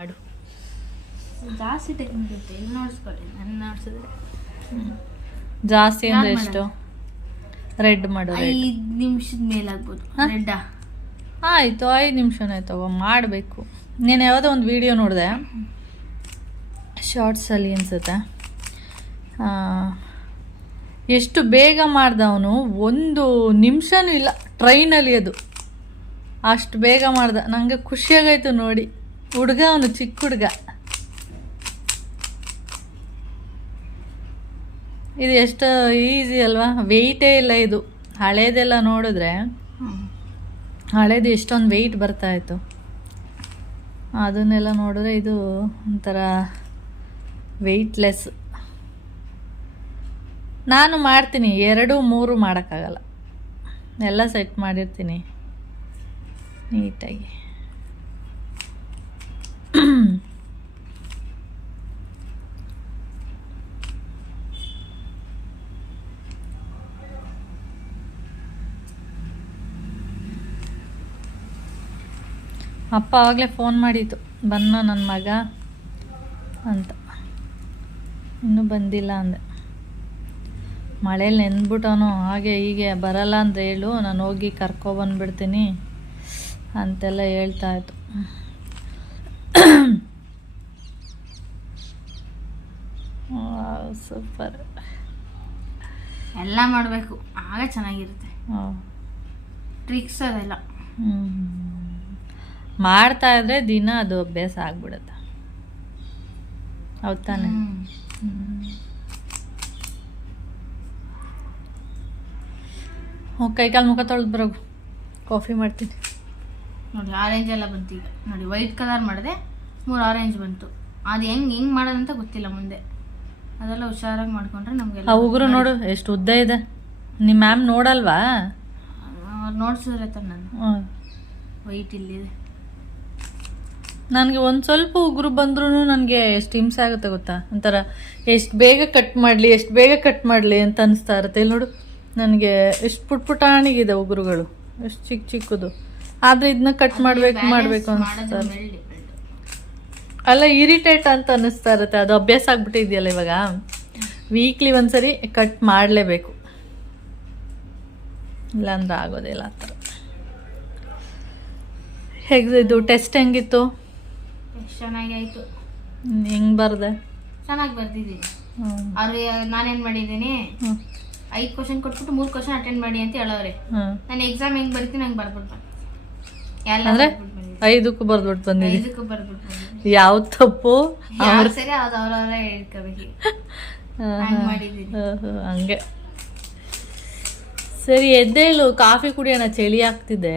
ಮಾಡು. ಜಾಸ್ತಿ ಟೆಕ್ನಿಕ್ ಇರುತ್ತೆ. ಇಲ್ಲಿ ನೋಡಿಸ್ಕೊಳ್ಳಿ, ನನ್ನ ನೋಡ್ಸಿದ್ರೆ ಜಾಸ್ತಿ ಅಂದ್ರೆ ಎಷ್ಟು? ರೆಡ್ ಮಾಡು. 5 ನಿಮಿಷದ ಮೇಲಾಗ್ಬೋದು. ರೆಡ್ಡಾ? ಆಯಿತು, 5 ನಿಮಿಷನೇ ತಗೋ ಮಾಡಬೇಕು. ನೀನು ಯಾವುದೋ ಒಂದು ವಿಡಿಯೋ ನೋಡಿದೆ ಶಾರ್ಟ್ಸಲ್ಲಿ ಅನಿಸುತ್ತೆ, ಎಷ್ಟು ಬೇಗ ಮಾಡ್ದವನು, 1 ನಿಮಿಷನೂ ಇಲ್ಲ ಟ್ರೈನಲ್ಲಿ, ಅದು ಅಷ್ಟು ಬೇಗ ಮಾಡ್ದ. ನನಗೆ ಖುಷಿಯಾಗಾಯ್ತು ನೋಡಿ. ಹುಡುಗ ಅವನು, ಚಿಕ್ಕ ಹುಡುಗ. ಇದು ಎಷ್ಟು ಈಸಿ ಅಲ್ವಾ, ವೆಯ್ಟೇ ಇಲ್ಲ ಇದು. ಹಳೇದೆಲ್ಲ ನೋಡಿದ್ರೆ ಹಳೇದು ಎಷ್ಟೊಂದು ವೆಯ್ಟ್ ಬರ್ತಾಯಿತ್ತು, ಅದನ್ನೆಲ್ಲ ನೋಡಿದ್ರೆ ಇದು ಒಂಥರ ವೆಯ್ಟ್ಲೆಸ್. ನಾನು ಮಾಡ್ತೀನಿ 2, 3 ಮಾಡೋಕ್ಕಾಗಲ್ಲ, ಎಲ್ಲ ಸೆಟ್ ಮಾಡಿರ್ತೀನಿ ನೀಟಾಗಿ. ಅಪ್ಪ ಆವಾಗಲೇ ಫೋನ್ ಮಾಡಿತ್ತು, ಬನ್ನ ನನ್ನ ಮಗ ಅಂತ. ಇನ್ನೂ ಬಂದಿಲ್ಲ ಅಂದೆ. ಮಳೇಲಿ ನೆಂದ್ಬಿಟ್ಟವನು, ಹಾಗೆ ಹೀಗೆ ಬರಲ್ಲ ಅಂದರೆ ಹೇಳು, ನಾನು ಹೋಗಿ ಕರ್ಕೊಬಂದ್ಬಿಡ್ತೀನಿ ಅಂತೆಲ್ಲ ಹೇಳ್ತಾಯಿತ್ತು. ಸೂಪರ್. ಎಲ್ಲ ಮಾಡಬೇಕು, ಆಗ ಚೆನ್ನಾಗಿರುತ್ತೆ. ಟ್ರಿಕ್ಸ್ ಅದೆಲ್ಲ ಮಾಡ್ತಾ ಇದ್ರೆ ದಿನ ಅದು ಅಭ್ಯಾಸ ಆಗ್ಬಿಡುತ್ತೆ. ಹೌದು ತಾನೆ? ಕೈಕಾಲು ಮುಖ ತೊಳೆದು ಬರೋಗು, ಕಾಫಿ ಮಾಡ್ತೀನಿ. ನೋಡಿ ಆರೆಂಜ್ ಎಲ್ಲ ಬಂತು ಈಗ. ನೋಡಿ ವೈಟ್ ಕಲರ್ ಮಾಡಿದೆ, 3 ಆರೆಂಜ್ ಬಂತು. ಅದು ಹೆಂಗೆ ಮಾಡೋದಂತ ಗೊತ್ತಿಲ್ಲ ಮುಂದೆ. ಅದೆಲ್ಲ ಹುಷಾರಾಗಿ ಮಾಡ್ಕೊಂಡ್ರೆ ನಮಗೆಲ್ಲ. ಆ ಉಗುರು ನೋಡು ಎಷ್ಟು ಉದ್ದ ಇದೆ. ನಿಮ್ಮ ಮ್ಯಾಮ್ ನೋಡಲ್ವಾ? ನೋಡ್ಸಿದ್ರೆ ನಾನು ವೈಟ್ ಇಲ್ಲಿದೆ. ನನಗೆ ಒಂದು ಸ್ವಲ್ಪ ಉಗುರು ಬಂದ್ರೂ ನನಗೆ ಎಷ್ಟು ಹಿಂಸೆ ಆಗುತ್ತೆ ಗೊತ್ತಾ. ಒಂಥರ ಎಷ್ಟು ಬೇಗ ಕಟ್ ಮಾಡಲಿ ಅಂತ ಅನಿಸ್ತಾ ಇರುತ್ತೆ. ಇಲ್ಲಿ ನೋಡು, ನನಗೆ ಎಷ್ಟು ಪುಟ್ಟಾಣಿಗಿದೆ ಉಗುರುಗಳು, ಎಷ್ಟು ಚಿಕ್ಕದು. ಆದರೆ ಇದನ್ನ ಕಟ್ ಮಾಡಬೇಕು ಅನಿಸ್ತಾರೆ. ಅಲ್ಲ, ಇರಿಟೇಟ್ ಅಂತ ಅನ್ನಿಸ್ತಾ ಇರುತ್ತೆ. ಅದು ಅಭ್ಯಾಸ ಆಗ್ಬಿಟ್ಟಿದೆಯಲ್ಲ ಇವಾಗ. ವೀಕ್ಲಿ ಒಂದ್ಸರಿ ಕಟ್ ಮಾಡಲೇಬೇಕು, ಇಲ್ಲಾಂದ್ರೆ ಆಗೋದಿಲ್ಲ ಆ ಥರ. ಇದು ಟೆಸ್ಟ್ ಹೆಂಗಿತ್ತು? ಚೆನ್ನಾಗಿ ಆಯಿತು. ಹೆಂಗೆ ಬರ್ದೆ? ಚೆನ್ನಾಗಿ ಬರ್ದಿದ್ದೀನಿ. ಅವ್ರು ನಾನೇನು ಮಾಡಿದ್ದೀನಿ, 5 ಕ್ವಶನ್ ಕೊಟ್ಬಿಟ್ಟು 3 ಕ್ವಶನ್ ಅಟೆಂಡ್ ಮಾಡಿ ಅಂತ ಹೇಳೋರೆ. ನಾನು ಎಕ್ಸಾಮ್ ಹೆಂಗೆ ಬರ್ತೀನಿ ಹಂಗೆ ಬರ್ಬಿಟ್ಟು ಅಂದರೆ 5ಕ್ಕೂ ಬರ್ದ್ಬಿಟ್ಟು ಬಂದಿದ್ದೀನಿ. 5ಕ್ಕೂ ಬರ್ಬಿಟ್ಟು ಯಾವ ತಪ್ಪು ಸರಿ ಅದು ಅವ್ರವರೇ ಹೇಳ್ಕೋಬೇಕು. ಹಂಗೆ. ಸರಿ ಎದ್ದೇಳು, ಕಾಫಿ ಕುಡಿಯೋಣ, ಚಳಿ ಆಗ್ತಿದೆ.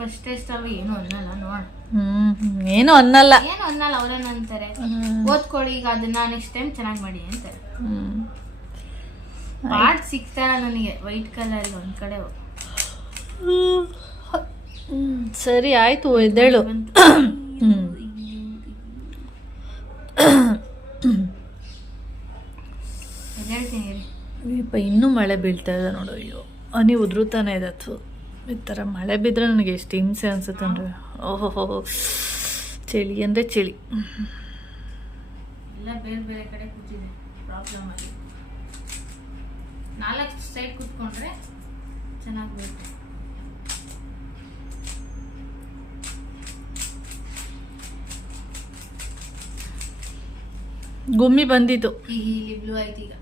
ಫಸ್ಟ್ ಟೆಸ್ಟ್ ಅಲ್ವಾ, ಏನು ಅನ್ನಲ್ಲ ನೋಡ. ಏನು ಅನ್ನಲ್ಲ ಅವ್ರೇನು ಅಂತಾರೆ, ಓದ್ಕೊಳ್ಳಿ ಈಗ ಅದನ್ನ ನೆಕ್ಸ್ಟ್ ಟೈಮ್ ಚೆನ್ನಾಗಿ ಮಾಡಿ ಅಂತಾರೆ. ಪಾರ್ಟ್ ಸಿಗ್ತಾ ನನಗೆ ವೈಟ್ ಕಲರ್ ಒಂದ್ ಕಡೆ. ಸರಿ ಆಯ್ತು, ಎದ್ದೇಳು. ಇನ್ನೂ ಮಳೆ ಬೀಳ್ತಾ ಇದೆ ನೋಡು. ಅಯ್ಯೋ, ಹನಿ ಉದುರುತ್ತಾನೆ ಇದೆ. ಈ ಥರ ಮಳೆ ಬಿದ್ದರೆ ನನಗೆ ಎಷ್ಟು ಹಿಂಸೆ ಅನ್ಸುತ್ತೆ ಅಂದರೆ. ಓಹೋ, ಚಳಿ ಅಂದರೆ ಚಳಿ. ಎಲ್ಲ ಬೇರೆ ಬೇರೆ ಕಡೆ ಕೂತಿದೆ, ಪ್ರಾಬ್ಲಮ್ ಆಗಿ. 4 ಸೈಡ್ ಕೂತ್ಕೊಂಡ್ರೆ ಚೆನ್ನಾಗಿ ಬರುತ್ತೆ. ಗುಮ್ಮಿ ಬಂದಿತ್ತು. ಈಗ ಇಲ್ಲಿ ಬ್ಲೂ ಆಯ್ತು. ಈಗ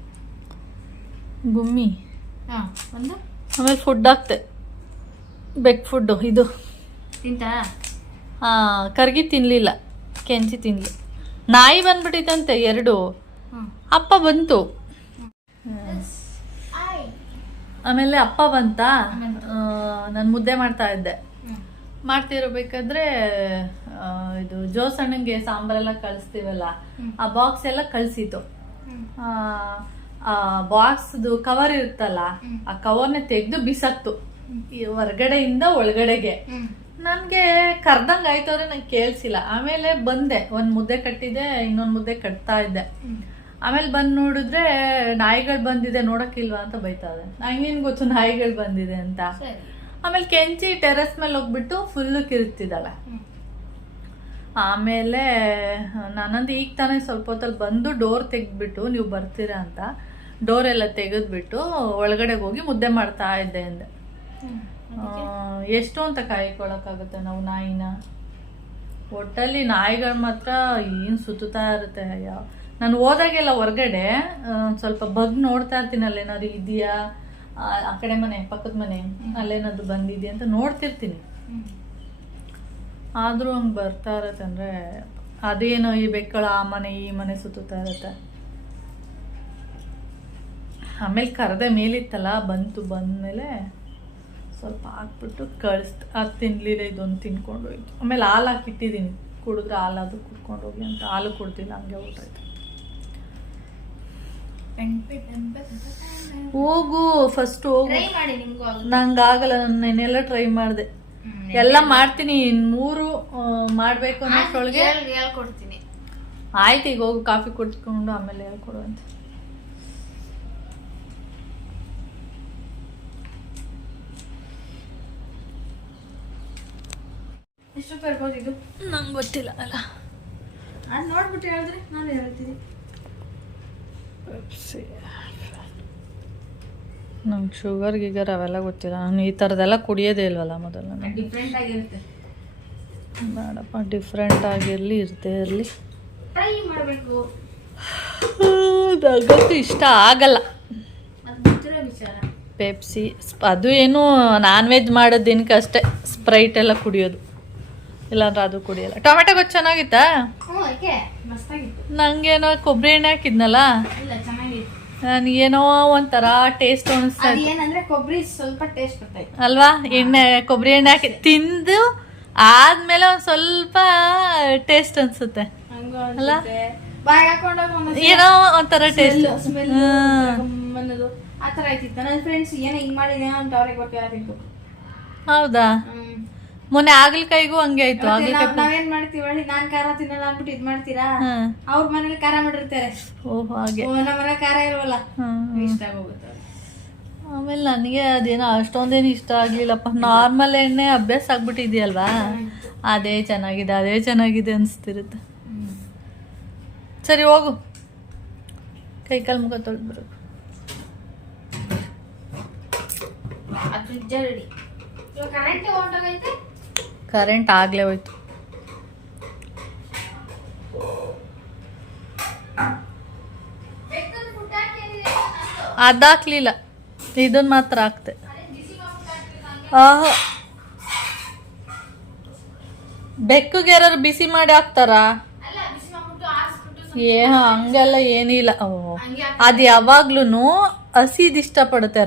ಗುಮ್ಮಿ ಒಂದು ಆಮೇಲೆ ಫುಡ್ ಹಾಕ್ತೆ, ಬೆಕ್ ಫುಡ್ಡು ಇದು ತಿಂತಾ. ಕರ್ಗಿ ತಿನ್ನಲಿಲ್ಲ, ಕೆಂಚಿ ತಿನ್ಲಿ. ನಾಯಿ ಬಂದ್ಬಿಟ್ಟಿತ್ತಂತೆ 2. ಅಪ್ಪ ಬಂತು. ಆಮೇಲೆ ಅಪ್ಪ ಬಂತ. ನಾನು ಮುದ್ದೆ ಮಾಡ್ತಾ ಇದ್ದೆ. ಮಾಡ್ತಿರಬೇಕಾದ್ರೆ ಇದು ಜೋಸಣ್ಣಂಗೆ ಸಾಂಬಾರೆಲ್ಲ ಕಳಿಸ್ತೀವಲ್ಲ, ಆ ಬಾಕ್ಸ್ ಎಲ್ಲ ಕಳಿಸಿತು. ಬಾಕ್ಸ್ದು ಕವರ್ ಇರುತ್ತಲ್ಲ, ಆ ಕವರ್ನ ತೆಗೆದು ಬಿಸಾಕ್ತು ಹೊರಗಡೆಯಿಂದ ಒಳಗಡೆಗೆ. ನನ್ಗೆ ಕರ್ದಂಗ ಆಯ್ತು ಅಂದ್ರೆ ನಂಗೆ ಕೇಳಿಸಿಲ್ಲ. ಆಮೇಲೆ ಬಂದೆ, ಒಂದ್ ಮುದ್ದೆ ಕಟ್ಟಿದ್ದೆ, ಇನ್ನೊಂದ್ ಮುದ್ದೆ ಕಟ್ತಾ ಇದ್ದೆ. ಆಮೇಲೆ ಬಂದು ನೋಡಿದ್ರೆ ನಾಯಿಗಳು ಬಂದಿದೆ, ನೋಡಕ್ಕಿಲ್ವಾ ಅಂತ ಬೈತಾ ಇದೆ. ನಂಗೇನು ಗೊತ್ತು ನಾಯಿಗಳು ಬಂದಿದೆ ಅಂತ. ಆಮೇಲೆ ಕೆಂಚಿ ಟೆರೆಸ್ ಮೇಲೆ ಹೋಗ್ಬಿಟ್ಟು ಫುಲ್ಲು ಕಿರುತ್ತಿದ್ದಾಳೆ. ಆಮೇಲೆ ನಾನಂದು ಈಗ ತಾನೇ ಸ್ವಲ್ಪ ಹೊತ್ತಲ್ಲಿ ಬಂದು ಡೋರ್ ತೆಗೆದ್ಬಿಟ್ಟು ನೀವು ಬರ್ತೀರಾ ಅಂತ ಡೋರ್ ಎಲ್ಲ ತೆಗೆದ್ಬಿಟ್ಟು ಒಳಗಡೆ ಹೋಗಿ ಮುದ್ದೆ ಮಾಡ್ತಾ ಇದ್ದೆ ಅಂದೆ. ಎಷ್ಟು ಅಂತ ಕಾಯ್ಕೊಳಕ್ಕಾಗುತ್ತೆ ನಾವು ನಾಯಿನ? ಒಟ್ಟಲ್ಲಿ ನಾಯಿಗಳು ಮಾತ್ರ ಏನು ಸುತ್ತಾ ಇರುತ್ತೆ. ನಾನು ಹೋದಾಗೆಲ್ಲ ಹೊರಗಡೆ ಸ್ವಲ್ಪ ಬಗ್ ನೋಡ್ತಾ ಇರ್ತೀನಿ, ಅಲ್ಲೇನಾದ್ರು ಇದೆಯಾ, ಆ ಕಡೆ ಮನೆ ಪಕ್ಕದ ಮನೆ ಅಲ್ಲೇನಾದ್ರು ಬಂದಿದೆಯಾ ಅಂತ ನೋಡ್ತಿರ್ತೀನಿ. ಆದರೂ ಹಂಗೆ ಬರ್ತಾ ಇರತ್ತೆ ಅಂದರೆ ಅದೇನೋ ಈ ಬೆಕ್ಕಳು ಆ ಮನೆ ಈ ಮನೆ ಸುತ್ತಾ ಇರತ್ತೆ. ಆಮೇಲೆ ಕರೆದ ಮೇಲಿತ್ತಲ್ಲ, ಬಂದಮೇಲೆ ಸ್ವಲ್ಪ ಹಾಕ್ಬಿಟ್ಟು ಅದು ತಿನ್ಲಿಲ್ಲ, ಇದೊಂದು ತಿನ್ಕೊಂಡು ಹೋಯ್ತು. ಆಮೇಲೆ ಹಾಲು ಹಾಕಿಟ್ಟಿದ್ದೀನಿ, ಕುಡಿದ್ರೆ ಹಾಲಾದ್ರು ಕುಡ್ಕೊಂಡು ಹೋಗಿ ಅಂತ ಹಾಲು ಕುಡ್ತಿಲ್ಲ, ಹಂಗೆ ಊಟಾಯ್ತು. ಹೋಗು ಫಸ್ಟ್ ಹೋಗು. ನಂಗಾಗಲ್ಲ, ನಾನು ನೆನ್ನೆಲ್ಲ ಟ್ರೈ ಮಾಡಿದೆ, ಎಲ್ಲ ಮಾಡ್ತೀನಿ, 3 ಮಾಡಬೇಕು ಅನ್ನೋಷ್ಟೊಳಗೆ ಹೇಳ್ಕೊಡ್ತೀನಿ. ಆಯ್ತು, ಈಗ ಹೋಗು ಕಾಫಿ ಕುಡ್ಕೊಂಡು ಆಮೇಲೆ ಹೇಳ್ಕೊಡುವಂತೆ. ಎಷ್ಟು ರೂಪಾಯಿ ಇರ್ಬೋದು ಇದು? ನಂಗೆ ಗೊತ್ತಿಲ್ಲ ಅಲ್ಲ, ಅದು ನೋಡ್ಬಿಟ್ಟು ಹೇಳಿದ್ರೆ ನಾನು ಹೇಳ್ತೀನಿ. ನಂಗೆ ಶುಗರ್ ಗಿಗರ್ ಅವೆಲ್ಲ ಗೊತ್ತಿಲ್ಲ, ನಾನು ಈ ಥರದ್ದೆಲ್ಲ ಕುಡಿಯೋದೇ ಇಲ್ವಲ್ಲ ಮೊದಲು. ಡಿಫ್ರೆಂಟ್ ಆಗಿರುತ್ತೆ. ಬೇಡಪ್ಪ, ಡಿಫ್ರೆಂಟ್ ಆಗಿರಲಿ, ಇರದೇ ಇರಲಿ, ಟ್ರೈ ಮಾಡಬೇಕು. ನನಗಂತೂ ಇಷ್ಟ ಆಗಲ್ಲ ಅದು ಗೊತ್ತಿರೋ ವಿಚಾರ. ಪೆಪ್ಸಿ ಅದು ಏನು ನಾನ್ ವೆಜ್ ಮಾಡೋದಿನಕ್ಕೆ ಅಷ್ಟೇ, ಸ್ಪ್ರೈಟ್ ಎಲ್ಲ ಕುಡಿಯೋದು, ಇಲ್ಲಾಂದ್ರೆ ಅದು ಕುಡಿಯಲ್ಲ. ಟೊಮೆಟೊ ಗೊತ್ತು ಚೆನ್ನಾಗಿತ್ತಾ? ನಂಗೇನೋ ಕೊಬ್ಬರಿ ಎಣ್ಣೆ ಹಾಕಿದ್ನಲ್ಲ, ನನಗೇನೋ ಒಂಥರ ಟೇಸ್ಟ್ ಅನಿಸ್ತಾ ಇತ್ತು. ಏನಂದ್ರೆ ಕೊಬ್ಬರಿ ಸ್ವಲ್ಪ ಟೇಸ್ಟ್ ಬರ್ತೈತೆ ಅಲ್ವಾ, ಎಣ್ಣೆ ಕೊಬ್ಬರಿ ಎಣ್ಣೆ ಹಾಕಿ ತಿಂದು ಆದ್ಮೇಲೆ ಒಂದು ಸ್ವಲ್ಪ ಟೇಸ್ಟ್ ಅನ್ಸುತ್ತೆ ಅಲ್ಲ, ಏನೋ ಒಂಥರ ಟೇಸ್ಟ್ ಆ ಥರ ಆಯ್ತಿತ್ತು. ನನ್ನ ಫ್ರೆಂಡ್ಸ್ ಏನೋ ಹಿಂಗ್ ಮಾಡಿದೆ ಅಂತ ಅವ್ರಿಗೆ ಗೊತ್ತಿಲ್ಲ. ಹೌದಾ? ಮೊನ್ನೆ ಹಾಗಲಕಾಯಿಗೂ ಹಂಗೆ ಆಯ್ತು. ನಾವೇನ್ ಮಾಡ್ತೀವಿ ಹೇಳಿ, ನಾನ್ ಖಾರ ತಿನ್ನಲ್ಲ ಅಂದ್ಬಿಟ್ಟು ಇದ್ ಮಾಡ್ತೀರಾ, ಅವ್ರ ಮನೇಲಿ ಖಾರ ಮಾಡಿರ್ತಾರೆ. ಓಹ್ ಹಾಗೆ. ನಮ್ಮ ಮನೆ ಖಾರ ಇಲ್ವಲ್ಲ, ಇಷ್ಟ ಆಗೋಗುತ್ತೆ. ಆಮೇಲೆ ನನಗೆ ಅದೇನೋ ಅಷ್ಟೊಂದೇನು ಇಷ್ಟ ಆಗ್ಲಿಲ್ಲಪ್ಪ. ನಾರ್ಮಲ್ ಎಣ್ಣೆ ಅಭ್ಯಾಸ ಆಗ್ಬಿಟ್ಟಿದೆಯಲ್ವಾ, ಅದೇ ಚೆನ್ನಾಗಿದೆ ಅನಿಸ್ತಿರುತ್ತೆ. ಸರಿ ಹೋಗು, ಕೈ ಕಾಲು ಮುಖ ತೊಳೆದು ಬರೋದು. ಕರೆಂಟ್ ಆಗ್ಲೇ ಹೋಯ್ತು. ಅದಾಕ್ಲಿಲ್ಲ, ಇದನ್ನ ಮಾತ್ರ ಹಾಕ್ತೆ. ಬೆಕ್ಕಗೆ ಯಾರು ಬಿಸಿ ಮಾಡಿ ಹಾಕ್ತಾರಾ? ಹಂಗೆಲ್ಲ ಏನಿಲ್ಲ. ಅದು ಯಾವಾಗ್ಲೂ ಹಸಿದು ಇಷ್ಟಪಡುತ್ತೆ.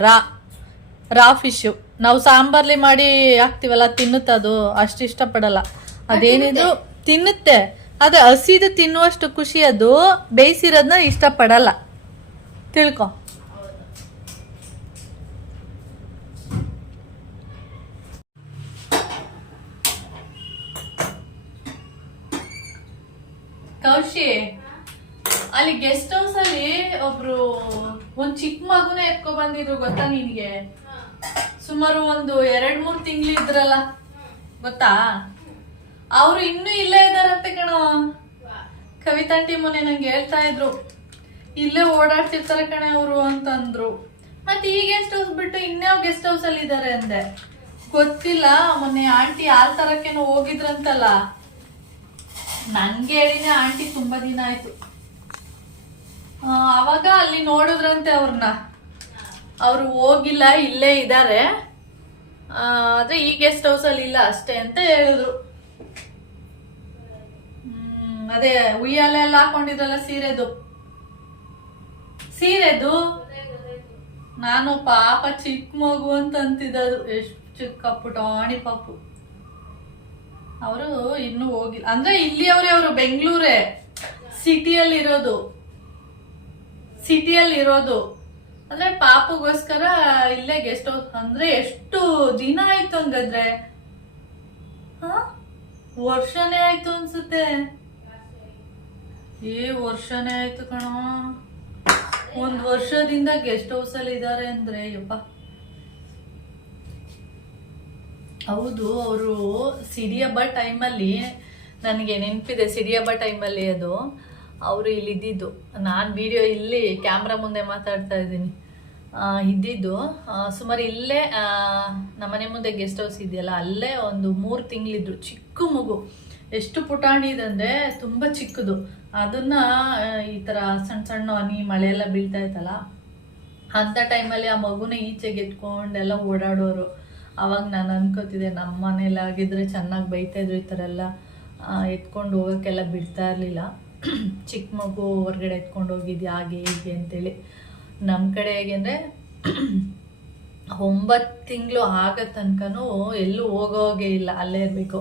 ರಾ ಫಿಶು ನಾವು ಸಾಂಬಾರ್ಲಿ ಮಾಡಿ ಹಾಕ್ತಿವಲ್ಲ, ತಿನ್ನುತ್ತದು, ಅಷ್ಟು ಇಷ್ಟಪಡಲ್ಲ. ಅದೇನಿದ್ರು ತಿನ್ನುತ್ತೆ, ಅದು ಹಸಿದು ತಿನ್ನುವಷ್ಟು ಖುಷಿ ಅದು ಬೇಯಿಸಿರೋದನ್ನ ಇಷ್ಟಪಡಲ್ಲ, ತಿಳ್ಕೊ. ಕೌಶಿ, ಅಲ್ಲಿ ಗೆಸ್ಟ್ ಹೌಸ್ ಅಲ್ಲಿ ಒಬ್ರು ಒಂದ್ ಚಿಕ್ಕ ಮಗುನ ಎತ್ಕೊ ಬಂದಿದ್ರು, ಗೊತ್ತಾ ನಿನ್ಗೆ? ಸುಮಾರು ಒಂದು 2-3 ತಿಂಗಳು ಇದ್ರಲ್ಲ, ಗೊತ್ತಾ? ಅವ್ರು ಇನ್ನೂ ಇಲ್ಲೇ ಇದಾರಂತೆ ಕಣೋ. ಕವಿತಾಂಟಿ ಮೊನ್ನೆ ನಂಗೆ ಹೇಳ್ತಾ ಇದ್ರು, ಇಲ್ಲೇ ಓಡಾಡ್ತಿರ್ತಾರೆ ಕಣೆ ಅವರು ಅಂತಂದ್ರು. ಮತ್ತೆ ಈ ಗೆಸ್ಟ್ ಹೌಸ್ ಬಿಟ್ಟು ಇನ್ಯಾವ ಗೆಸ್ಟ್ ಹೌಸ್ ಅಲ್ಲಿ ಇದಾರೆ ಅಂದೆ. ಗೊತ್ತಿಲ್ಲ, ಮೊನ್ನೆ ಆಂಟಿ ಹಾಲ್ ತರಕ್ಕೇನೋ ಹೋಗಿದ್ರಂತಲ್ಲ. ನನ್ಗೆ ಹೇಳಿನೇ ಆಂಟಿ ತುಂಬಾ ದಿನ ಆಯ್ತು. ಅವಾಗ ಅಲ್ಲಿ ನೋಡಿದ್ರಂತೆ ಅವ್ರನ್ನ. ಅವರು ಹೋಗಿಲ್ಲ, ಇಲ್ಲೇ ಇದ್ದಾರೆ, ಆದ್ರೆ ಈ ಗೆಸ್ಟ್ ಹೌಸ್ ಅಲ್ಲಿ ಇಲ್ಲ ಅಷ್ಟೇ ಅಂತ ಹೇಳಿದ್ರು. ಅದೇ ಉಯ್ಯಾಲೆ ಎಲ್ಲ ಹಾಕೊಂಡಿದ್ರಲ್ಲ, ಸೀರೆದು ನಾನು ಪಾಪ ಚಿಕ್ಕ ಮಗು ಅಂತ ಅಂತಿದ್ದದು. ಎಷ್ಟು ಚಿಕ್ಕ ಪುಟಾಣಿ ಪಾಪು. ಅವರು ಇನ್ನೂ ಹೋಗಿಲ್ಲ, ಅಂದ್ರೆ ಇಲ್ಲಿಯವ್ರೆ, ಅವರು ಬೆಂಗಳೂರೇ, ಸಿಟಿಯಲ್ಲಿ ಇರೋದು. ಅಂದ್ರೆ ಪಾಪುಗೋಸ್ಕರ ಇಲ್ಲೇ ಗೆಸ್ಟ್ ಹೌಸ್. ಅಂದ್ರೆ ಎಷ್ಟು ದಿನ ಆಯ್ತು ಹಂಗಾದ್ರೆ? ವರ್ಷನೇ ಆಯ್ತು ಅನ್ಸುತ್ತೆ. ವರ್ಷನೇ ಆಯ್ತು ಕಣೋ. 1 ವರ್ಷದಿಂದ ಗೆಸ್ಟ್ ಹೌಸ್ ಅಲ್ಲಿ ಇದಾರೆ ಅಂದ್ರೆ ಯಪ್ಪ. ಹೌದು, ಅವರು ಸಿಡಿ ಹಬ್ಬ ಟೈಮಲ್ಲಿ ನನಗೆ ನೆನಪಿದೆ ಸಿಡಿ ಹಬ್ಬ ಟೈಮಲ್ಲಿ ಅದು ಅವರು ಇಲ್ಲಿ ಇದ್ದಿದ್ದು. ನಾನು ವಿಡಿಯೋ ಇಲ್ಲಿ ಕ್ಯಾಮ್ರಾ ಮುಂದೆ ಮಾತಾಡ್ತಾ ಇದ್ದೀನಿ. ಇದ್ದಿದ್ದು ಸುಮಾರು ಇಲ್ಲೇ ನಮ್ಮನೆ ಮುಂದೆ ಗೆಸ್ಟ್ ಹೌಸ್ ಇದೆಯಲ್ಲ, ಅಲ್ಲೇ ಒಂದು 3 ತಿಂಗಳಿದ್ರು. ಚಿಕ್ಕ ಮಗು, ಎಷ್ಟು ಪುಟಾಣಿ ಇದೆ ಅಂದರೆ ತುಂಬ ಚಿಕ್ಕದು. ಅದನ್ನು ಈ ಥರ ಸಣ್ಣ ಸಣ್ಣ ಹನಿ ಮಳೆ ಎಲ್ಲ ಬೀಳ್ತಾ ಇತ್ತಲ್ಲ, ಅಂಥ ಟೈಮಲ್ಲಿ ಆ ಮಗುನ ಈಚೆಗೆ ಎತ್ಕೊಂಡೆಲ್ಲ ಓಡಾಡೋರು. ಅವಾಗ ನಾನು ಅನ್ಕೋತಿದ್ದೆ, ನಮ್ಮ ಮನೇಲಿ ಆಗಿದ್ರೆ ಚೆನ್ನಾಗಿ ಬೈತಾಯಿದ್ರು, ಈ ಥರ ಎಲ್ಲ ಎತ್ಕೊಂಡು ಹೋಗೋಕ್ಕೆಲ್ಲ ಬಿಡ್ತಾ ಇರಲಿಲ್ಲ. ಚಿಕ್ಕ ಮಗು ಹೊರಗಡೆ ಎತ್ಕೊಂಡು ಹೋಗಿದ್ಯಾ ಹಾಗೆ ಹೀಗೆ ಅಂತೇಳಿ. ನಮ್ಮ ಕಡೆ ಹೇಗೆ ಅಂದರೆ 9 ತಿಂಗಳು ಆಗೋ ತನಕನೂ ಎಲ್ಲೂ ಹೋಗೋಗೆ ಇಲ್ಲ, ಅಲ್ಲೇ ಇರಬೇಕು.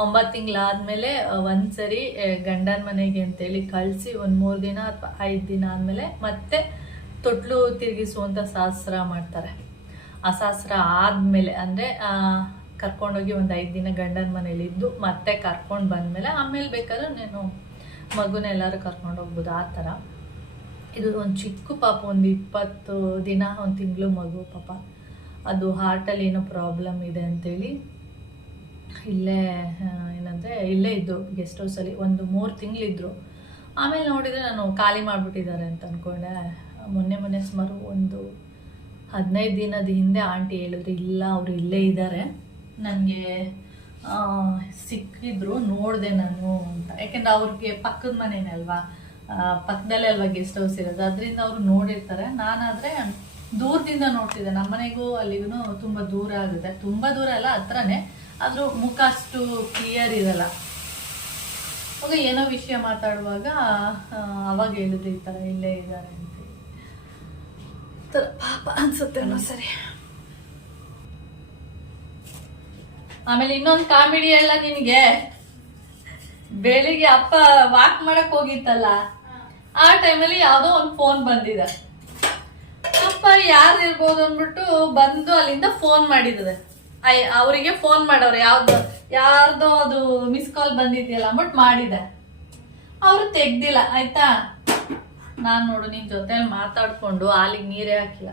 9 ತಿಂಗಳಾದಮೇಲೆ ಒಂದ್ಸರಿ ಗಂಡನ ಮನೆಗೆ ಅಂತೇಳಿ ಕಳಿಸಿ ಒಂದು 3 ದಿನ ಅಥವಾ 5 ದಿನ ಆದಮೇಲೆ ಮತ್ತೆ ತೊಟ್ಲು ತಿರುಗಿಸುವಂಥ ಶಾಸ್ತ್ರ ಮಾಡ್ತಾರೆ. ಆ ಶಾಸ್ತ್ರ ಆದಮೇಲೆ ಅಂದರೆ ಕರ್ಕೊಂಡೋಗಿ ಒಂದು 5 ದಿನ ಗಂಡನ ಮನೇಲಿ ಇದ್ದು ಮತ್ತೆ ಕರ್ಕೊಂಡು ಬಂದಮೇಲೆ ಆಮೇಲೆ ಬೇಕಾದ್ರೆ ನೀನು ಮಗುನ ಎಲ್ಲರೂ ಕರ್ಕೊಂಡು ಹೋಗ್ಬೋದು, ಆ ಥರ. ಇದು ಒಂದು ಚಿಕ್ಕ ಪಾಪ, ಒಂದು 20 ದಿನ 1 ತಿಂಗಳು ಮಗು ಪಾಪ. ಅದು ಹಾರ್ಟಲ್ಲಿ ಏನೋ ಪ್ರಾಬ್ಲಮ್ ಇದೆ ಅಂಥೇಳಿ ಇಲ್ಲೇ ಏನಂದರೆ ಇಲ್ಲೇ ಇದ್ದು ಗೆಸ್ಟ್ ಹೌಸಲ್ಲಿ ಒಂದು 3 ತಿಂಗಳಿದ್ರು. ಆಮೇಲೆ ನೋಡಿದರೆ ನಾನು ಖಾಲಿ ಮಾಡಿಬಿಟ್ಟಿದ್ದಾರೆ ಅಂತ ಅಂದ್ಕೊಂಡೆ. ಮೊನ್ನೆ ಸುಮಾರು ಒಂದು 15 ದಿನದ ಹಿಂದೆ ಆಂಟಿ ಹೇಳಿದ್ರು, ಇಲ್ಲ ಅವರು ಇಲ್ಲೇ ಇದ್ದಾರೆ, ನನಗೆ ಸಿಕ್ಕಿದ್ರು, ನೋಡಿದೆ ನಾನು ಅಂತ. ಯಾಕೆಂದರೆ ಅವ್ರಿಗೆ ಪಕ್ಕದ ಮನೆಯೇ ಅಲ್ವಾ, ಪಕ್ಕದಲ್ಲೇ ಅಲ್ವಾ ಗೆಸ್ಟ್ ಹೌಸ್ ಇರೋದು, ಅದರಿಂದ ಅವರು ನೋಡಿರ್ತಾರೆ. ನಾನಾದರೆ ದೂರದಿಂದ ನೋಡ್ತಿದ್ದೆ. ನಮ್ಮ ಮನೆಗೂ ಅಲ್ಲಿಗೂ ತುಂಬ ದೂರ ಆಗುತ್ತೆ, ತುಂಬ ದೂರ ಅಲ್ಲ, ಹತ್ರನೇ, ಆದರೂ ಮುಖ ಅಷ್ಟು ಕ್ಲಿಯರ್ ಇರಲ್ಲ. ಅವಾಗ ಏನೋ ವಿಷಯ ಮಾತಾಡುವಾಗ ಅವಾಗ ಹೇಳಿದ್ರು ಈ ಥರ ಇಲ್ಲೇ ಇದ್ದಾರೆ ಅಂತೇಳಿ. ಪಾಪ ಅನ್ಸುತ್ತೆ ಅನ್ನೋ ಸರಿ. ಆಮೇಲೆ ಇನ್ನೊಂದು ಕಾಮಿಡಿ ಎಲ್ಲ ನಿನಗೆ, ಬೆಳಿಗ್ಗೆ ಅಪ್ಪ ವಾಕ್ ಮಾಡಕ್ ಹೋಗಿತ್ತಲ್ಲ, ಆ ಟೈಮಲ್ಲಿ ಯಾವುದೋ ಒಂದು ಫೋನ್ ಬಂದಿದೆ. ಅಪ್ಪ ಯಾರು ಇರ್ಬೋದು ಅಂದ್ಬಿಟ್ಟು ಬಂದು ಅಲ್ಲಿಂದ ಫೋನ್ ಮಾಡಿದ್ದಾರೆ. ಅವರಿಗೆ ಫೋನ್ ಮಾಡೋರು, ಯಾರ್ದೋ ಅದು ಮಿಸ್ ಕಾಲ್ ಬಂದಿದೆಯಲ್ಲ ಅಂದ್ಬಿಟ್ಟು ಮಾಡಿದೆ. ಅವರು ತೆಗ್ದಿಲ್ಲ ಆಯ್ತಾ. ನಾನು ನೋಡು ನಿನ್ ಜೊತೆಲಿ ಮಾತಾಡ್ಕೊಂಡು ಹಾಲಿಗೆ ನೀರೇ ಹಾಕಿಲ್ಲ,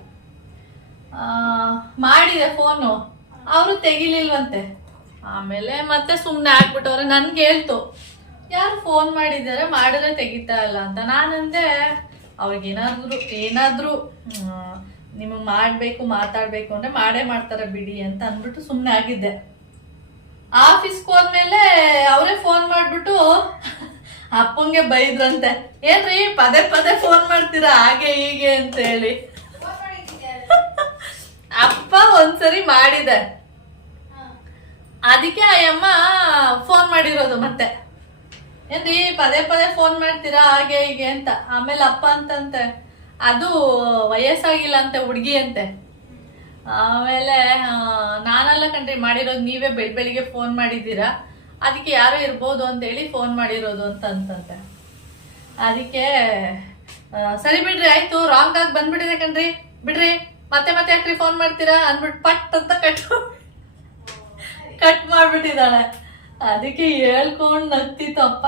ಮಾಡಿದೆ ಫೋನು, ಅವರು ತೆಗಿಲಿಲ್ವಂತೆ. ಆಮೇಲೆ ಮತ್ತೆ ಸುಮ್ಮನೆ ಹಾಕ್ಬಿಟ್ಟವ್ರೆ. ನನ್ಗೆ ಹೇಳ್ತು, ಯಾರು ಫೋನ್ ಮಾಡಿದ್ದಾರೆ, ಮಾಡಿದ್ರೆ ತೆಗಿತಾ ಇಲ್ಲ ಅಂತ. ನಾನಂದೆ ಅವ್ರಿಗೇನಾದ್ರೂ ನಿಮಗೆ ಮಾಡಬೇಕು ಮಾತಾಡಬೇಕು ಅಂದರೆ ಮಾಡೇ ಮಾಡ್ತಾರೆ ಬಿಡಿ ಅಂತ ಅಂದ್ಬಿಟ್ಟು ಸುಮ್ಮನೆ ಆಗಿದ್ದೆ. ಆಫೀಸ್ಗೆ ಹೋದ್ಮೇಲೆ ಅವರೇ ಫೋನ್ ಮಾಡಿಬಿಟ್ಟು ಅಪ್ಪಂಗೆ ಬೈದ್ರಂತೆ, ಏನ್ರಿ ಪದೇ ಪದೇ ಫೋನ್ ಮಾಡ್ತೀರಾ ಹಾಗೆ ಹೀಗೆ ಅಂತ ಹೇಳಿ. ಅಪ್ಪ ಒಂದ್ಸರಿ ಮಾಡಿದೆ, ಅದಕ್ಕೆ ಅಯ್ಯಮ್ಮ ಫೋನ್ ಮಾಡಿರೋದು. ಮತ್ತೆ ಏನ್ರಿ ಪದೇ ಪದೇ ಫೋನ್ ಮಾಡ್ತೀರಾ ಹಾಗೆ ಹೀಗೆ ಅಂತ. ಆಮೇಲೆ ಅಪ್ಪ ಅಂತಂತೆ, ಅದು ವಯಸ್ಸಾಗಿಲ್ಲ ಅಂತೆ ಹುಡುಗಿ ಅಂತೆ. ಆಮೇಲೆ ನಾನೆಲ್ಲ ಕಣ್ರಿ ಮಾಡಿರೋದು, ನೀವೇ ಬೆಳಿಗ್ಗೆ ಫೋನ್ ಮಾಡಿದ್ದೀರಾ, ಅದಕ್ಕೆ ಯಾರೋ ಇರ್ಬೋದು ಅಂತೇಳಿ ಫೋನ್ ಮಾಡಿರೋದು ಅಂತಂತೆ. ಅದಕ್ಕೆ ಸರಿ ಬಿಡ್ರಿ ಆಯ್ತು, ರಾಂಗ್ ಆಗಿ ಬಂದ್ಬಿಟ್ಟಿದೆ ಕಣ್ರಿ, ಬಿಡ್ರಿ ಮತ್ತೆ ಮತ್ತೆ ಯಾಕ್ರಿ ಫೋನ್ ಮಾಡ್ತೀರಾ ಅಂದ್ಬಿಟ್ಟು ಪಟ್ ಅಂತ ಕಟ್ ಮಾಡ್ಬಿಟ್ಟಿದ್ದಾಳೆ. ಅದಕ್ಕೆ ಹೇಳ್ಕೊಂಡು ನಗ್ತಿತ್ತು ಅಪ್ಪ.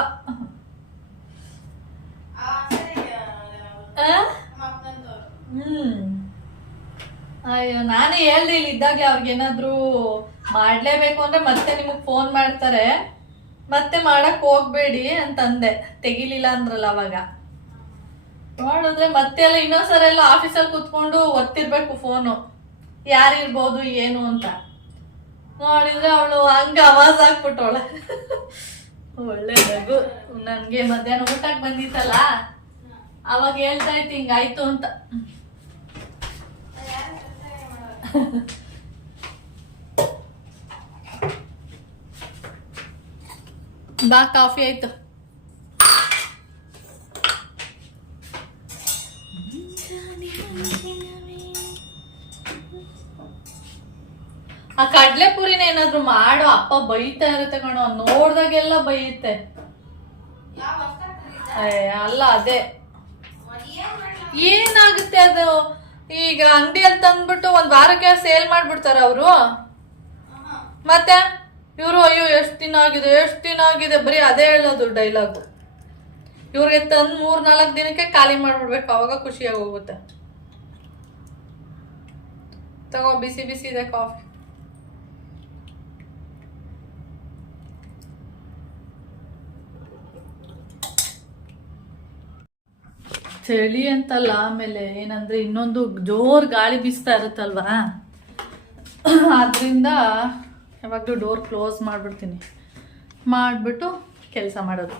ಅಯ್ಯೋ, ನಾನೇ ಹೇಳ್ದೆ ಇಲ್ಲಿ ಇದ್ದಾಗ ಅವ್ರಿಗೇನಾದ್ರು ಮಾಡ್ಲೇಬೇಕು ಅಂದ್ರೆ ಮತ್ತೆ ನಿಮಗ್ ಫೋನ್ ಮಾಡ್ತಾರೆ, ಮತ್ತೆ ಮಾಡಕ್ ಹೋಗ್ಬೇಡಿ ಅಂತಂದೆ. ತೆಗಿಲಿಲ್ಲ ಅಂದ್ರಲ್ಲ ಅವಾಗ. ನೋಡಿದ್ರೆ ಮತ್ತೆ ಎಲ್ಲ ಇನ್ನೊಂದ್ಸರ ಎಲ್ಲ ಆಫೀಸಲ್ಲಿ ಕುತ್ಕೊಂಡು ಒತ್ತಿರ್ಬೇಕು ಫೋನು, ಯಾರಿರ್ಬೋದು ಏನು ಅಂತ. ನೋಡಿದ್ರೆ ಅವಳು ಹಂಗ ಆವಾಜ್ ಹಾಕ್ಬಿಟ್ಟವಳೆ. ಒಳ್ಳೆ ನಗು. ನನ್ಗೆ ಮಧ್ಯಾಹ್ನ ಊಟಕ್ಕೆ ಬಂದಿತ್ತಲ್ಲ, ಅವಾಗ ಹೇಳ್ತಾ ಇತ್ತು ಹಿಂಗಾಯ್ತು ಅಂತ. ಬಾ ಕಾಫಿ ಆಯ್ತು. ಆ ಕಡ್ಲೆ ಪುರಿನ ಏನಾದ್ರು ಮಾಡು, ಅಪ್ಪ ಬೈತಾ ಇರುತ್ತೆ ಕಣೋ, ನೋಡ್ದಾಗೆಲ್ಲ ಬೈಯುತ್ತೆ. ಅಲ್ಲ ಅದೇ ಏನಾಗುತ್ತೆ ಅದು, ಈಗ ಅಂಗಡಿಯಲ್ಲಿ ತಂದ್ಬಿಟ್ಟು ಒಂದ್ ವಾರಕ್ಕೆ ಸೇಲ್ ಮಾಡ್ಬಿಡ್ತಾರ ಅವರು. ಮತ್ತೆ ಇವರು ಅಯ್ಯೋ ಎಷ್ಟ್ ದಿನ ಆಗಿದೆ ಬರೀ ಅದೇ ಹೇಳೋದು ಡೈಲಾಗು. ಇವ್ರಿಗೆ ತಂದ್ 3-4 ದಿನಕ್ಕೆ ಖಾಲಿ ಮಾಡ್ಬಿಡ್ಬೇಕು, ಅವಾಗ ಖುಷಿಯಾಗಿ ಹೋಗುತ್ತೆ. ತಗೋ, ಬಿಸಿ ಬಿಸಿ ಇದೆ ಕಾಫಿ. ಚಳಿ ಅಂತಲ್ಲ, ಆಮೇಲೆ ಏನಂದ್ರೆ ಇನ್ನೊಂದು ಜೋರ್ ಗಾಳಿ ಬೀಸ್ತಾ ಇರುತ್ತಲ್ವಾ, ಆದ್ರಿಂದ ಯಾವಾಗಲೂ ಡೋರ್ ಕ್ಲೋಸ್ ಮಾಡಿಬಿಡ್ತೀನಿ, ಮಾಡಿಬಿಟ್ಟು ಕೆಲಸ ಮಾಡೋದು.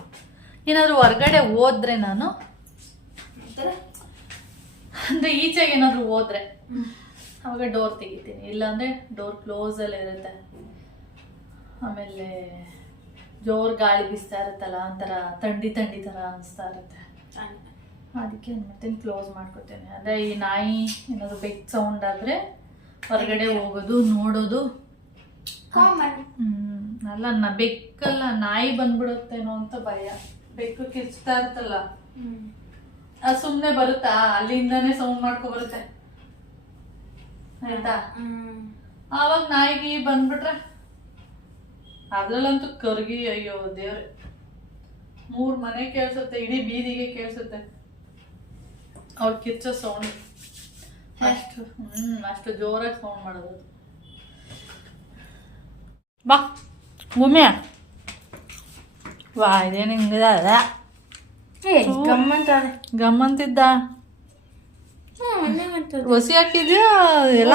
ಏನಾದರೂ ಹೊರ್ಗಡೆ ಹೋದ್ರೆ ನಾನು ಅಂದರೆ ಈಚೆಗೆ ಏನಾದರೂ ಹೋದ್ರೆ ಅವಾಗ ಡೋರ್ ತೆಗಿತೀನಿ, ಇಲ್ಲಾಂದರೆ ಡೋರ್ ಕ್ಲೋಸಲ್ಲೇ ಇರುತ್ತೆ. ಆಮೇಲೆ ಜೋರ್ ಗಾಳಿ ಬೀಸ್ತಾ ಇರುತ್ತಲ್ಲ, ಒಂಥರ ಥಂಡಿ ಥರ ಅನಿಸ್ತಾ ಇರುತ್ತೆ, ಅದಕ್ಕೆ ಏನು ಮಾಡ್ತೀನಿ, ಕ್ಲೋಸ್ ಮಾಡ್ಕೊತೀನಿ. ಅಂದರೆ ಈ ನಾಯಿ ಏನಾದರೂ ಬೆಕ್ ಸೌಂಡ್ ಆದರೆ ಹೊರಗಡೆ ಹೋಗೋದು ನೋಡೋದು. ಅಲ್ಲ ಬೆಕ್ಕಲ್ಲ, ನಾಯಿ ಬಂದ್ಬಿಡುತ್ತೇನೋ ಅಂತ ಭಯ. ಬೆಕ್ಕು ಕಿರ್ಚ್ತಾ ಇರ್ತಲ್ಲ, ಅದು ಸುಮ್ಮನೆ ಬರುತ್ತಾ, ಅಲ್ಲಿಂದಾನೇ ಸೌಂಡ್ ಮಾಡ್ಕೊ ಬರುತ್ತೆ ಆಯ್ತಾ. ಆವಾಗ ನಾಯಿಗೆ ಬಂದ್ಬಿಟ್ರೆ ಅದ್ರಲ್ಲಂತೂ ಕರ್ಗಿ, ಅಯ್ಯೋ ದೇವ್ರೆ, 3 ಮನೆ ಕೇಳಿಸುತ್ತೆ, ಇಡೀ ಬೀದಿಗೆ ಕೇಳಿಸುತ್ತೆ ಅವ್ರು ಕಿರ್ಚೋ ಸೌಂಡ್. ಅಷ್ಟು ಜೋರಾಗಿ ಸೌಂಡ್ ಮಾಡೋದು. ಬಾ ಭೂಮಿಯ ವಾ, ಇದೇನು ಹಿಂಗಿದೆ ಗಮ್ಮಂತಿದ್ದ. ಒಸಿ ಹಾಕಿದ್ಯಾ ಎಲ್ಲ?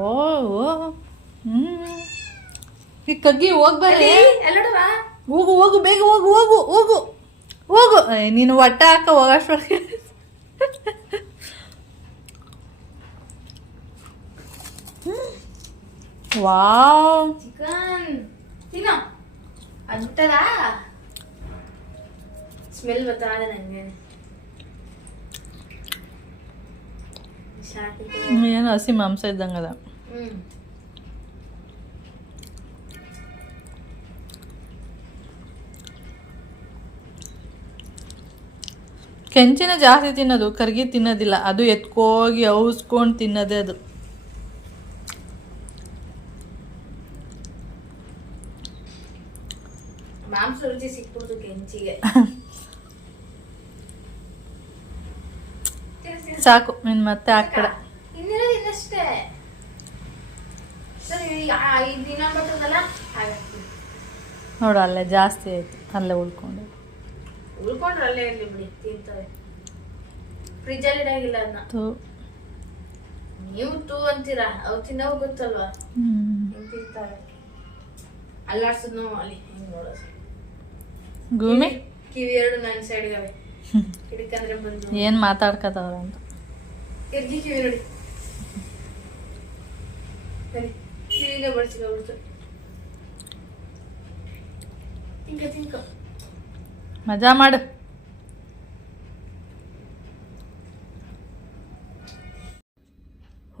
ಓ ಈ ಕಗ್ಗಿ ಹೋಗ್ಬಾರಿ, ಹೋಗು ಬೇಗ ಹೋಗು. ನೀನು ಹೊಟ್ಟೆ ಹಾಕ ಹೋಗಷ್ಟೊಳಗೆ. ವಾವ್, ಚಿಕನ್ ತಿನ್ನೋ, ಅಂತದ ಸ್ಮೆಲ್ ಬರ್ತಾ ಇದೆ ನಂಗೆ. ಏನು ಹಸಿ ಮಾಂಸ ಇದ್ದಂಗದ. ಕೆಂಚಿನ ಜಾಸ್ತಿ ತಿನ್ನೋದು, ಕರ್ಗಿ ತಿನ್ನೋದಿಲ್ಲ. ಅದು ಎತ್ಕೋಗಿ ಔಸ್ಕೊಂಡು ತಿನ್ನೋದೇ ಅದು. ಮಾಂಸ ರುಚಿ ಸಿಕ್ಬಿಡ್ತು ಕೆಂಚಿಗೆ. ಸಾಕು, ಇನ್ನು ಮತ್ತೆ ಆ ಕಡೆ ಇನ್ನಿರೋದು ಇನ್ನಷ್ಟೇ. ಸರಿ, 5 ದಿನ ಬರ್ತದಲ್ಲ, ನೋಡು ಅಲ್ಲೇ ಜಾಸ್ತಿ ಆಯ್ತು, ಅಲ್ಲೇ ಉಳ್ಕೊಂಡ್ರೆ ಅಲ್ಲೇ ಇರಲಿ ಬಿಡಿ, ತಿಂತಾರೆ. ಫ್ರಿಜ್ಜಲ್ಲಿ ಇಡಾಗಿಲ್ಲ ಅದನ್ನ. ನೀವು ತೂ ಅಂತೀರಾ, ಅವ್ರು ತಿನ್ನೋವು ಗೊತ್ತಲ್ವಾ ಹೆಂಗ್ ತಿಂತಾರೆ. ಅಲ್ಲಾಡ್ಸದ್ ಅಲ್ಲಿ ಹಿಂಗ್ ನೋಡೋದು. ಭೂಮಿ ಕಿವಿ 2 ನನ್ನ ಸೈಡ್ಗವೆ ಹಿಡ್ಕಂದ್ರೆ ಬಂದು ಏನ್ ಮಾತಾಡ್ಕತ್ತವ್ರ ಅಂತ. ತಿರ್ಗಿ ಕಿವಿ ನೋಡಿ, ಕಿವಿಗೆ ಬಡ್ಸ್ಕೊಬಿಡ್ತು. ತಿನ್ಕ ಮಜಾ ಮಾಡು.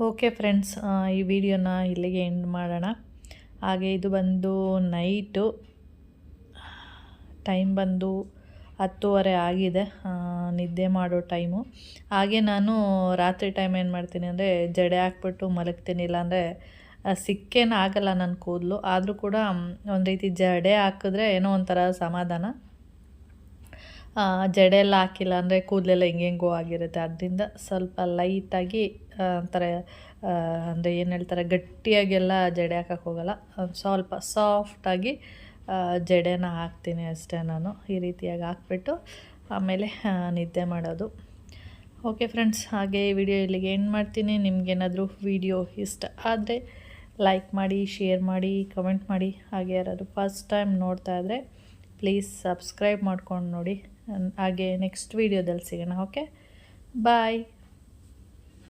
ಓಕೆ ಫ್ರೆಂಡ್ಸ್, ಈ ವಿಡಿಯೋನ ಇಲ್ಲಿಗೆ ಎಂಡ್ ಮಾಡೋಣ. ಹಾಗೆ ಇದು ಬಂದು ನೈಟು, ಟೈಮ್ ಬಂದು 10:30 ಆಗಿದೆ, ನಿದ್ದೆ ಮಾಡೋ ಟೈಮು. ಹಾಗೆ ನಾನು ರಾತ್ರಿ ಟೈಮ್ ಏನು ಮಾಡ್ತೀನಿ ಅಂದರೆ ಜಡೆ ಹಾಕ್ಬಿಟ್ಟು ಮಲಗ್ತೀನಿ, ಇಲ್ಲಾಂದರೆ ಸಿಕ್ಕೇನು ಆಗಲ್ಲ ನನ್ನ ಕೂದಲು. ಆದರೂ ಕೂಡ ಒಂದು ರೀತಿ ಜಡೆ ಹಾಕಿದ್ರೆ ಏನೋ ಒಂಥರ ಸಮಾಧಾನ. ಜಡೆ ಎಲ್ಲ ಹಾಕಿಲ್ಲ ಅಂದರೆ ಕೂದಲೆಲ್ಲ ಹೆಂಗೆಂಗೋ ಆಗಿರುತ್ತೆ. ಅದರಿಂದ ಸ್ವಲ್ಪ ಲೈಟಾಗಿ ಒಂಥರ ಅಂದರೆ ಏನು ಹೇಳ್ತಾರೆ, ಗಟ್ಟಿಯಾಗೆಲ್ಲ ಜಡೆ ಹಾಕಕ್ಕೆ ಹೋಗಲ್ಲ, ಸ್ವಲ್ಪ ಸಾಫ್ಟಾಗಿ ಜಡೆನ ಹಾಕ್ತೀನಿ ಅಷ್ಟೇ. ನಾನು ಈ ರೀತಿಯಾಗಿ ಹಾಕ್ಬಿಟ್ಟು ಆಮೇಲೆ ನಿದ್ದೆ ಮಾಡೋದು. ಓಕೆ ಫ್ರೆಂಡ್ಸ್, ಹಾಗೆ ಈ ವಿಡಿಯೋ ಇಲ್ಲಿಗೆ ಎಂಡ್ ಮಾಡ್ತೀನಿ. ನಿಮಗೇನಾದರೂ ವಿಡಿಯೋ ಇಷ್ಟ ಆದರೆ ಲೈಕ್ ಮಾಡಿ, ಶೇರ್ ಮಾಡಿ, ಕಮೆಂಟ್ ಮಾಡಿ. ಹಾಗೆ ಯಾರಾದರೂ ಫಸ್ಟ್ ಟೈಮ್ ನೋಡ್ತಾ ಇದ್ದರೆ ಪ್ಲೀಸ್ ಸಬ್ಸ್ಕ್ರೈಬ್ ಮಾಡ್ಕೊಂಡು ನೋಡಿ. ಹಾಗೆ ನೆಕ್ಸ್ಟ್ ವೀಡಿಯೋದಲ್ಲಿ ಸಿಗೋಣ. ಓಕೆ, ಬಾಯ್.